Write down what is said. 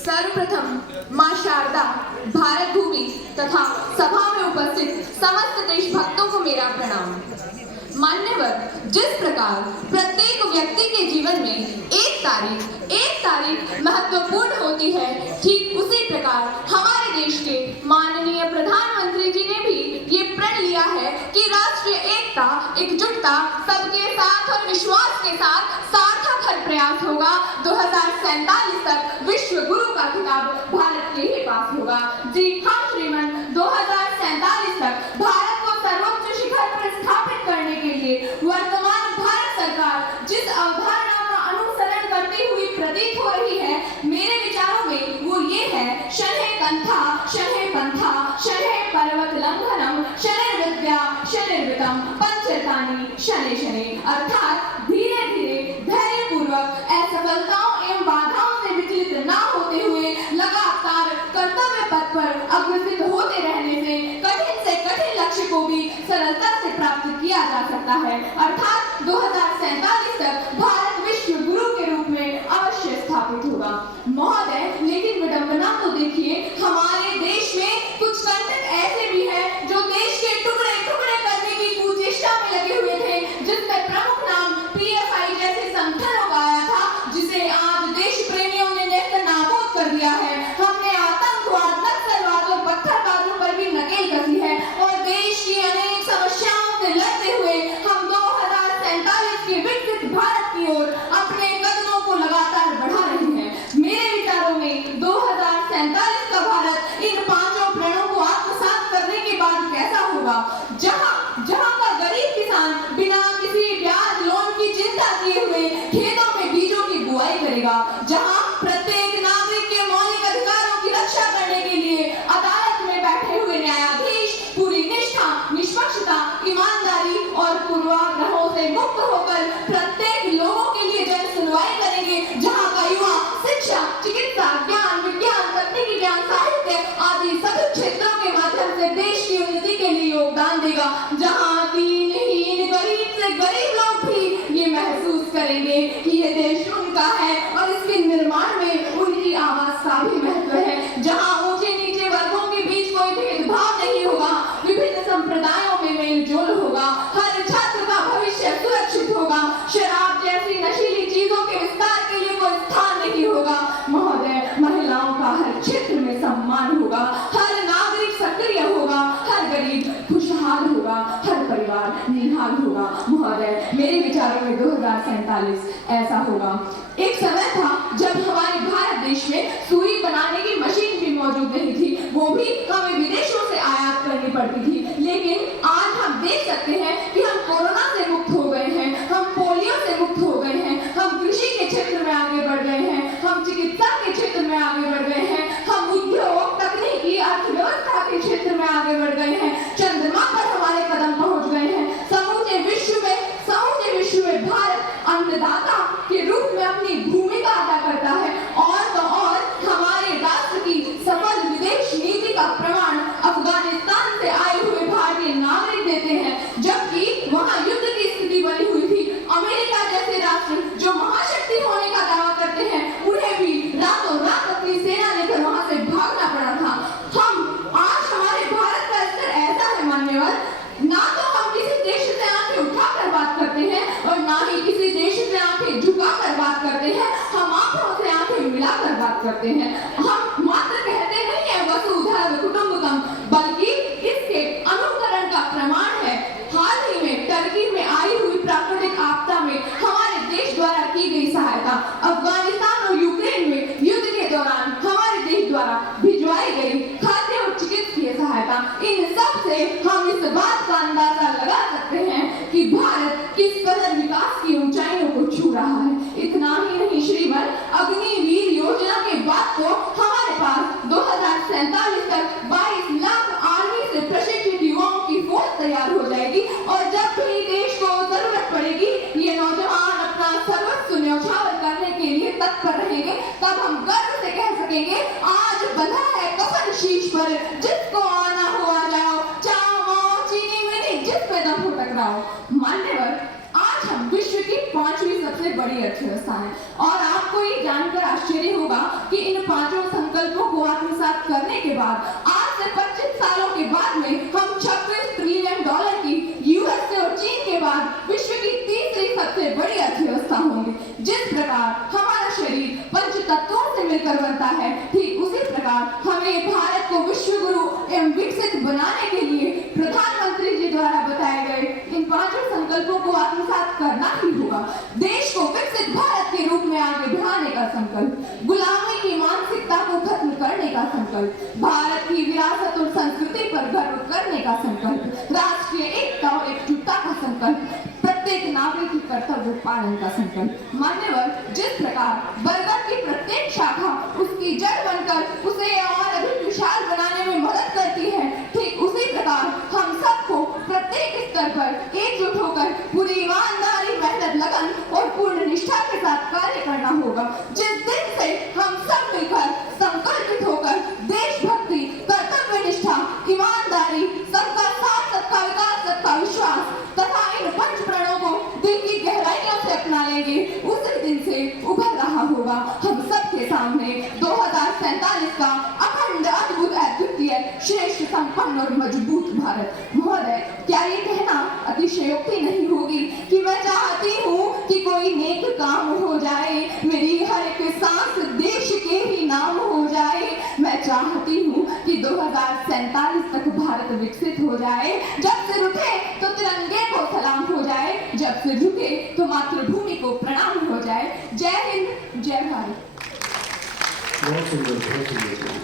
सर्वप्रथम मां शारदा, भारत भूमि तथा सभा में उपस्थित समस्त देशभक्तों को मेरा प्रणाम। मान्यवर, जिस प्रकार प्रत्येक व्यक्ति के जीवन में एक तारीख महत्वपूर्ण होती है, ठीक उसी प्रकार हमारे देश के माननीय प्रधानमंत्री जी ने भी ये प्रण लिया है कि राष्ट्रीय एकता, एकजुटता, सबके साथ और विश्वास के साथ सार्थक हर प्रयास होगा। 2047 तक विश्व गुरु का खिताब भारत के ही पास होगा। जी हाँ श्रीमान, 2047 तक भारत को सर्वोच्च शिखर पर स्थापित करने के लिए वर्तमान भारत सरकार जिस अवधारणा का अनुसरण करती हुई प्रतीत हो रही है, मेरे विचारों में वो ये है: शनैः कंथा शनैः पंथा शनैः पर्वत लंघनम शनैर्विद्या शनैर्वितम पंचरतानि शनैः शनैः। अर्थात धीरे धीरे धैर्य पूर्वक असफलताओं एवं बाधाओं से विचलित न होते हुए लगातार कर्तव्य पथ पर अग्रसर होते रहने से कठिन लक्ष्य को भी सरलता से प्राप्त किया जा सकता है। अर्थात 2047 तक भारत विश्व गुरु के रूप में अवश्य स्थापित होगा। महोदय, लेकिन विडंबना तो देखिए, हमारे देश में कुछ कंटक ऐसे भी हैं जो देश के टुकड़े टुकड़े करने की कुचेष्टा में लगे हुए थे, जिसमें प्रमुख नाम PFI जैसे संगठनों का आया था, जिसे आज देश प्रेमियों ने नेस्तनाबूद कर दिया है। हमने आतंकवाद, नक्सलवाद और पत्थरबाजों पर भी नकेल कसी है और देश की अनेक समस्याओं से लड़ते हुए हम 2047 के विकसित भारत की ओर अपने कदमों को लगातार बढ़ा रहे हैं। मेरे विचारों में 2047 का भारत इन पांचों प्रणों को आत्मसात करने के बाद कैसा होगा? जहां का गरीब किसान बिना किसी ब्याज लोन की चिंता किए हुए खेतों में बीजों की बुआई करेगा, जहां प्रत्येक नागरिक के मौलिक अधिकारों की रक्षा करने के लिए अदालत में बैठे हुए न्यायाधीश पूरी निष्ठा, निष्पक्षता, ईमानदारी और पूर्वाग्रहों से मुक्त होकर प्रत्येक लोगों के लिए जन सुनवाई करेंगे, जहां का युवा शिक्षा, चिकित्सा, ज्ञान, विज्ञान, तकनीकी ज्ञान, साहित्य आदि सभी क्षेत्रों के माध्यम से देश की उन्नति के लिए योगदान देगा, जहां दीनहीन गरीब से गरीब लोग भी ये महसूस करेंगे कि ये देश उनका है और इसके निर्माण में उनकी आवाज का भी महत्व है, जहां ऊंचे नीचे वर्गों के बीच कोई भेदभाव नहीं होगा, विभिन्न संप्रदायों में मेलजोल होगा, हर छात्र का भविष्य सुरक्षित होगा, शराब जैसी नशीली चीजों के विस्तार के लिए कोई स्थान नहीं होगा। महोदय, महिलाओं का हर क्षेत्र में सम्मान होगा, हर नागरिक सक्रिय होगा, हर गरीब खुशहाल होगा, हर परिवार निहाल होगा। महोदय, मेरे विचारों में 2047 ऐसा होगा। एक समय था जब हमारे भारत देश में सुई बनाने की मशीन भी मौजूद नहीं थी, वो भी हमें विदेशों से आयात करनी पड़ती थी। लेकिन आज हम देख सकते हैं कि हम कोरोना से मुक्त हो गए हैं, हम पोलियो से मुक्त हो गए हैं, हम कृषि के क्षेत्र में आगे बढ़ गए हैं, हम चिकित्सा के क्षेत्र में आगे बढ़ गए हैं, हम उद्योग, तकनीकी, अर्थव्यवस्था के क्षेत्र में आगे बढ़ गए हैं, चंद्रमा पर हमारे कदम पहुंच गए हैं। समूचे विश्व में भारत अन्नदाता के रूप में अपनी भूमिका अदा करता है और तो और हमारे राष्ट्र की सफल विदेश नीति का प्रमाण अफगानिस्तान से आए हुए भारतीय नागरिक देते हैं, जबकि वहां युद्ध की स्थिति बनी हुई थी। अमेरिका जैसे राष्ट्र जो महाशक्ति होने का दावा करते हैं, उन्हें भी रातों रात अपनी सेना लेकर वहां से भागना पड़ा था। आज हमारे भारत का स्तर ऐसा है मान्यवर, ना तो हम किसी देश से आंखें उठाकर बात करते हैं और ना ही किसी देश से आंखें झुकाकर बात करते हैं, हम आंखों से आंखें मिलाकर बात करते हैं। हम मात्र कहते नहीं है वसुधैव कुटुंबकम, बल्कि इसके अनुकरण का प्रमाण है हाल ही में टर्की में आई हुई प्राकृतिक आपदा में हमारे देश द्वारा की गई सहायता, अफगानिस्तान और यूक्रेन में युद्ध के दौरान हमारे देश द्वारा भिजवाई गई खाद्य और चिकित्सीय सहायता। इन सब से हम इस बात का अंदाजा लगा सकते हैं कि भारत किस कदर विकास की ऊंचाइयों को छू रहा है। इतना ही नहीं श्रीमान, अग्निवीर योजना के बाद तो हमारे पास 2047 तक 22 लाख आर्मी से प्रशिक्षित युवाओं की फौज तैयार हो जाएगी और जब भी देश को जरूरत पड़ेगी, ये नौजवान अपना सर्वस्व न्यौछावर करने के लिए तत्पर रहेंगे। तब हम गर्व से कह सकेंगे, आज बंधा है कफन शीश पर, जिसको आना हो आ जाओ, चाओ चीनी मिनी जिस पे दम हो टकराओ। मान्यवर, आज हम विश्व की 5वीं सबसे बड़ी अर्थव्यवस्था है और आपको ये जानकर आश्चर्य होगा कि इन 5 करने के बाद आज से 25 सालों के बाद में हम 26 ट्रिलियन डॉलर की यूएसए और चीन के बाद विश्व की तीसरी सबसे बड़ी अर्थव्यवस्था होंगे। जिस प्रकार हमारा शरीर पंच तत्वों से मिलकर बनता है, ठीक उसी प्रकार हमें भारत को विश्व गुरु एवं विकसित बनाने के लिए प्रधानमंत्री जी द्वारा बताए गए इन 5 संकल्पों को आत्मसात करना ही होगा। देश को विकसित भारत के रूप में आगे बढ़ाने का संकल्प, गुलामी की मानसिकता को खत्म करने का संकल्प, भारत की विरासत और संस्कृति पर गर्व करने का संकल्प, राष्ट्रीय एकता और एकजुटता का संकल्प, प्रत्येक नागरिक की कर्तव्य पालन का संकल्प। मान्यवर, जिस प्रकार बरगद की प्रत्येक शाखा उसकी जड़ बनकर उसे और अधिक विशाल बनाने में मदद करती है, ठीक उसी प्रकार हम सबको प्रत्येक स्तर पर एकजुट होकर पूरी ईमानदारी, मेहनत, लगन और पूर्ण निष्ठा के साथ कार्य करना होगा। जिस दिन से हम सब मिलकर संकल्पित होकर देशभक्ति, कर्तव्य निष्ठा, ईमानदारी, सबका साथ, सबका विकास, सबका विश्वास तथा इन पंच प्रणों को दिल की गहराइयों से अपना लेंगे, उसी दिन से उभर रहा होगा हम सबके सामने 2047 का अखंड, अद्भुत, अद्वितीय, श्रेष्ठ, संपन्न और मजबूत भारत। महोदय, क्या ये कहना अतिशयोक्ति नहीं होगी कि मैं चाहती हूँ कि कोई नेक काम हो जाए, मेरी हर एक सांस देश के ही नाम हो जाए। मैं चाहती हूँ कि 2047 तक भारत विकसित हो जाए। जब सिर उठे तो तिरंगे को सलाम हो जाए, जब सिर झुके तो मातृभूमि को प्रणाम हो जाए। जय हिंद, जय भारत। बहुत सुंदर, बहुत सुंदर।